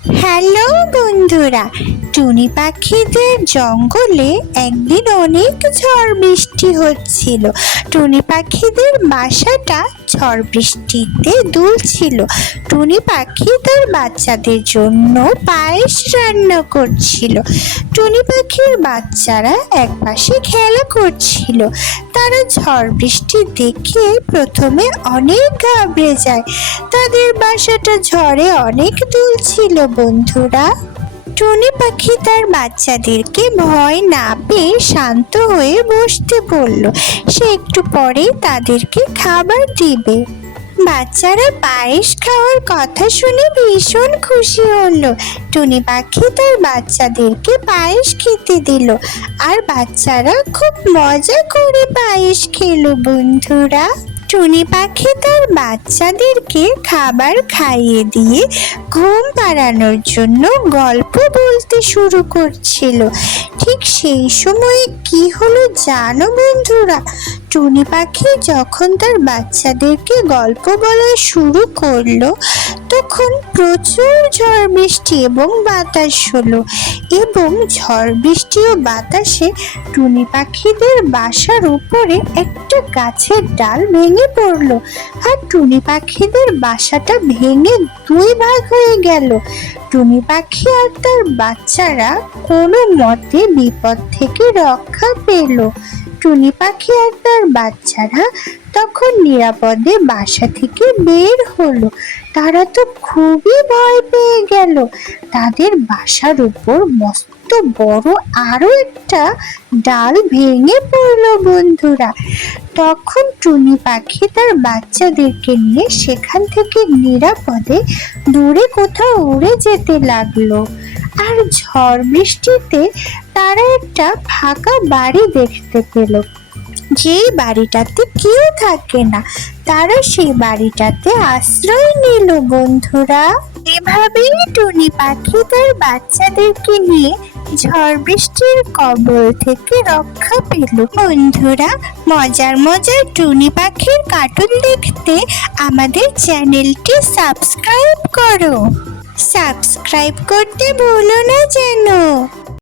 Hello বন্ধুরা, টুনি পাখিদের জঙ্গলে একদিন অনেক ঝড় বৃষ্টি হচ্ছিল। টুনি পাখিদের বাসাটা ঝড় বৃষ্টিতে দুলছিল। টুনি পাখি তার বাচ্চাদের জন্য পায়েস রান্না করছিল। টুনি পাখির বাচ্চারা একপাশে খেলা করছিল। তারা ঝড় বৃষ্টি দেখে প্রথমে অনেক ঘাবড়ে যায়। তাদের বাসাটা ঝড়ে অনেক দুলছিল। বন্ধুরা, টুনি পাখি তার বাচ্চাদেরকে ভয় না পেয়ে শান্ত হয়ে বসতে বলল। সে একটু পরেই তাদেরকে খাবার দিবে। বাচ্চারা পায়েস খাওয়ার কথা শুনে ভীষণ খুশি হলো। টুনি পাখি তার বাচ্চাদেরকে পায়েস খেতে দিল, আর বাচ্চারা খুব মজা করে পায়েস খেলো। বন্ধুরা, টুনি পাখি তার বাচ্চাদেরকে খাবার খাইয়ে দিয়ে ঘুম পাড়ানোর জন্য গল্প বলতে শুরু করছিল। ঠিক সেই সময় কি হলো জানো বন্ধুরা? টুনি পাখি যখন তার বাচ্চাদেরকে গল্প বলা শুরু করলো, তখন প্রচুর ঝড় বৃষ্টি এবং বাতাস হলো, এবং ঝড় বৃষ্টি ও বাতাসে টুনি পাখিদের বাসার উপরে একটা গাছের ডাল ভেঙে পড়লো, আর টুনি পাখিদের বাসাটা ভেঙে দুই ভাগ হয়ে গেল। টুনি পাখি আর তার বাচ্চারা কোনো মতে বিপদ থেকে রক্ষা পেল। টুনি পাখি আর তার বাচ্চারা তখন নিরাপদে বাসা থেকে বের হলো। তারা তো খুবই ভয় পেয়ে গেল। তাদের বাসার উপর মস্ত বড় আরো একটা ডাল ভেঙে পড়লো। বন্ধুরা, তখন টুনি পাখি তার বাচ্চাদেরকে নিয়ে সেখান থেকে নিরাপদে দূরে কোথাও উড়ে যেতে লাগলো। আর ঝড় বৃষ্টিতে তারা একটা ফাঁকা বাড়ি দেখতে পেল, যে বাড়িটাতে কেউ থাকে না। তারা সেই বাড়িটাতে আশ্রয় নিল। বন্ধুরা, এভাবেই টুনি পাখি তার বাচ্চাদেরকে নিয়ে ঝড় বৃষ্টির কবল থেকে রক্ষা পেল। বন্ধুরা, মজার মজার টুনি পাখির কার্টুন দেখতে আমাদের চ্যানেলটি সাবস্ক্রাইব করো। সাবস্ক্রাইব করতে ভুলো না যেন।